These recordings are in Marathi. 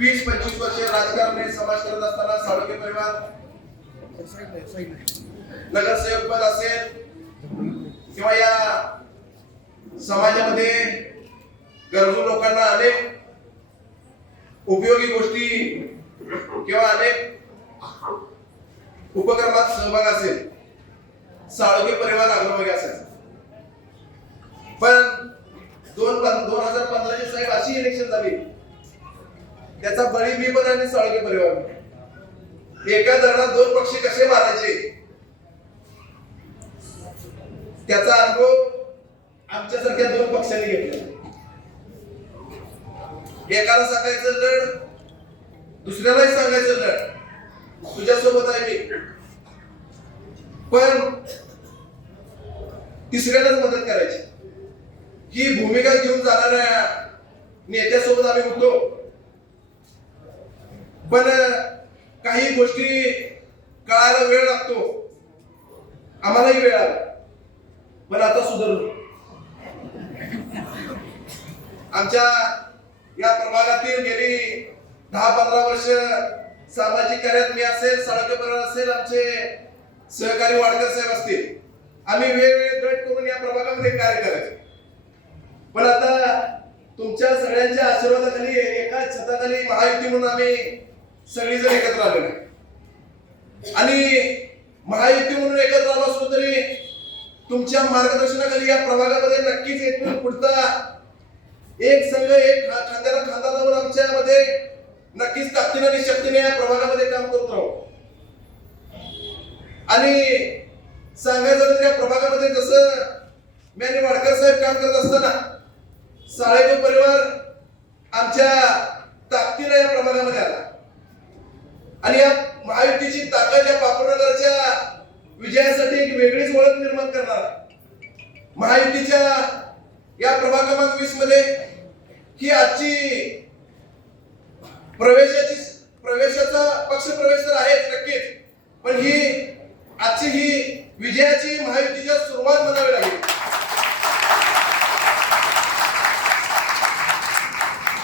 20-25 वर्ष राजकारण समाज करत असताना साळुंखे परिवार नगरसेवक पद असेल किंवा या समाजामध्ये गरजू लोकांना अनेक उपयोगी गोष्टी किंवा अनेक उपक्रमात सहभाग असेल, साळुंखे परिवार अग्रभागी असेल. पण 2015 साहेब अशी इलेक्शन झाली, त्याचा बळी मी पण आणि साळुंखे परिवार. एका धरणात दोन पक्षी कसे मारायचे त्याचा अनुभव आमच्यासारख्या दोन पक्षांनी घेतला. एकाला सांगायचं लढ, दुसऱ्यालाही सांगायचं लढ, तुझ्यासोबत आहे मी, पण तिसऱ्यालाच मदत करायची. ही भूमिका घेऊन जाणाऱ्या नेत्यासोबत आम्ही होतो. पण काही गोष्टी कळायला वेळ लागतो, आम्हालाही वेळ आला, पण आता सुधारलो. आमच्या या प्रभागातील गेली 10-15 वर्ष सामाजिक कार्यात मी असेल, साळुंखे परिवार असेल, आमचे सहकारी वाडकर साहेब असतील, आम्ही वेगवेगळे गट करून या प्रभागामध्ये कार्य करायचो. पण आता तुमच्या सगळ्यांच्या आशीर्वादाखाली एका छताखाली महायुती म्हणून आम्ही सगळीजण एकत्र आलेलो आहे. आणि महायुती म्हणून एकत्र आलो असलो तरी तुमच्या मार्गदर्शनाखाली या प्रभागामध्ये नक्कीच इथून पुढचा एक संघ, एक खांद्याला खांदा लावून आमच्यामध्ये नक्कीच ताकदीने आणि शक्तीने या प्रभागामध्ये काम करत राहू. आणि सांगायचं तर या प्रभागामध्ये जसं मी आणि वाडकर साहेब काम करत असताना साळुंखे परिवार आमच्या ताकदीने या प्रभागामध्ये आला. आणि या महायुतीची ताकद या बापूनगरच्या विजयासाठी एक वेगळीच ओळख निर्माण करणार. महायुतीच्या या प्रभाग क्रमांक 20 मध्ये ही आजची प्रवेशाचा पक्ष प्रवेश तर आहेच नक्कीच, पण ही आजची ही विजयाची महायुतीच्या सुरुवात म्हणावी लागेल.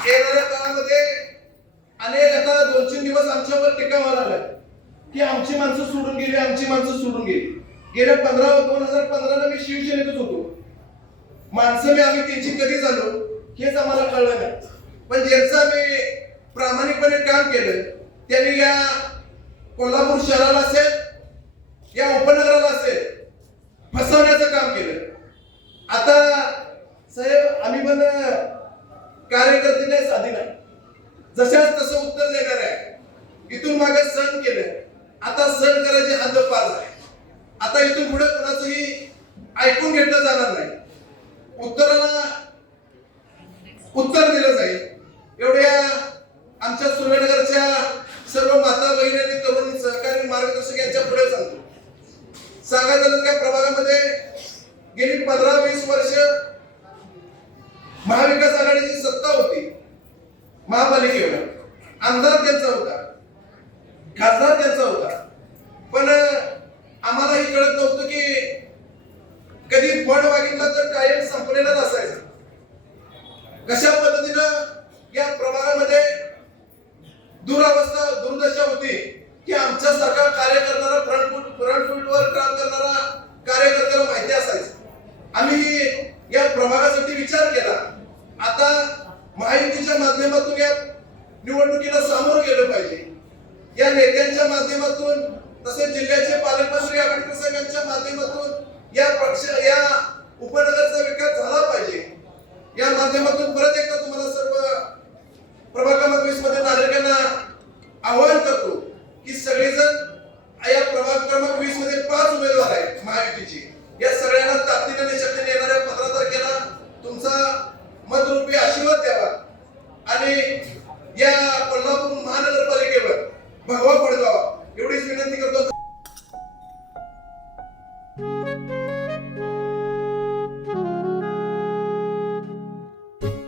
येणाऱ्या काळामध्ये अनेक आता 2-3 दिवस आमच्यावर टीका व्हायला लागल्या की आमची माणसं सोडून गेली, आमची माणसं सोडून गेली. गेल्या 2015 मी शिवसेनेतच होतो. माणसं मी आम्ही त्यांची कधी झालो हेच आम्हाला कळलं नाही. पण ज्यांचं आम्ही प्रामाणिकपणे काम केलं त्यांनी या कोल्हापूर शहराला असेल, या उपनगराला असेल, फसवण्याचं काम केलं. आता साहेब आम्ही पण कार्यकर्ते नाही, साधी नाही, जशाच तसं उत्तर देणार आहे. इथून मागे सण केलं, आता सण करायची हद्द पार झाली. आता इथून पुढे कोणाचंही ऐकून घेतलं जाणार नाही, उत्तराला उत्तर दिलं जाईल. एवढ्या आमच्या सुरेनगरच्या सर्व माता बहिणी आणि तरुण सहकारी मार्गदर्शक यांच्या पुढे सांगतो. सांगायचं त्या प्रभागामध्ये गेली 15-20 वर्ष महाविकास आघाडीची सत्ता होती. महापालिकेवर आमदार त्यांचा होता, खासदार त्यांचा होता, पण आम्हालाही कळत नव्हतं की कधी फळ मागितलं तर कायम संपलेलाच असायचं. कशा पद्धतीनं या प्रभागामध्ये दुर्दशा होती की आमच्यासारखा कार्य करणारा फ्रंट काम करणारा कार्यकर्त्याला माहिती असायचं. आम्ही या प्रभागासाठी विचार केला. आता महायुतीच्या माध्यमातून या निवडणुकीला सामोरं गेलं पाहिजे. या नेत्यांच्या माध्यमातून तसेच जिल्ह्याचे पालकमंत्री आंबेडकर साहेब यांच्या माध्यमातून या उपनगरचा विकास झाला पाहिजे. या माध्यमातून परत एकदा तुम्हाला सर्व प्रभाग क्रमांक 20 मध्ये नागरिकांना आवाहन करतो की सगळेजण या प्रभाग क्रमांक 20 मध्ये 5 उमेदवार आहेत महायुतीचे. या सगळ्यांना ताकदीने आणि शक्तीने येणाऱ्या 15 तारखेला तुमचा मतरूपी आशीर्वाद द्यावा आणि या कोल्हापूर महानगरपालिकेवर भगवा पडगावा एवढीच विनंती करतो.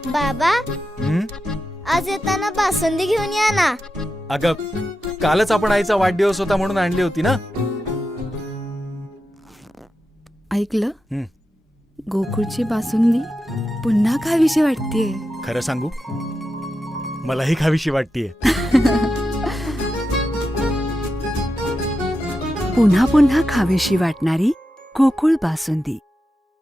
बाबा आज येताना बासुंदी घेऊन या ना. अगं कालच आपण आईचा वाढदिवस होता म्हणून आणली होती ना. ऐकलं, गोकुळची बासुंदी पुन्हा खावीशी वाटतेय. खरं सांगू, मलाही खावीशी वाटतीये. पुन्हा पुन्हा खावीशी वाटणारी गोकुळ बासुंदी.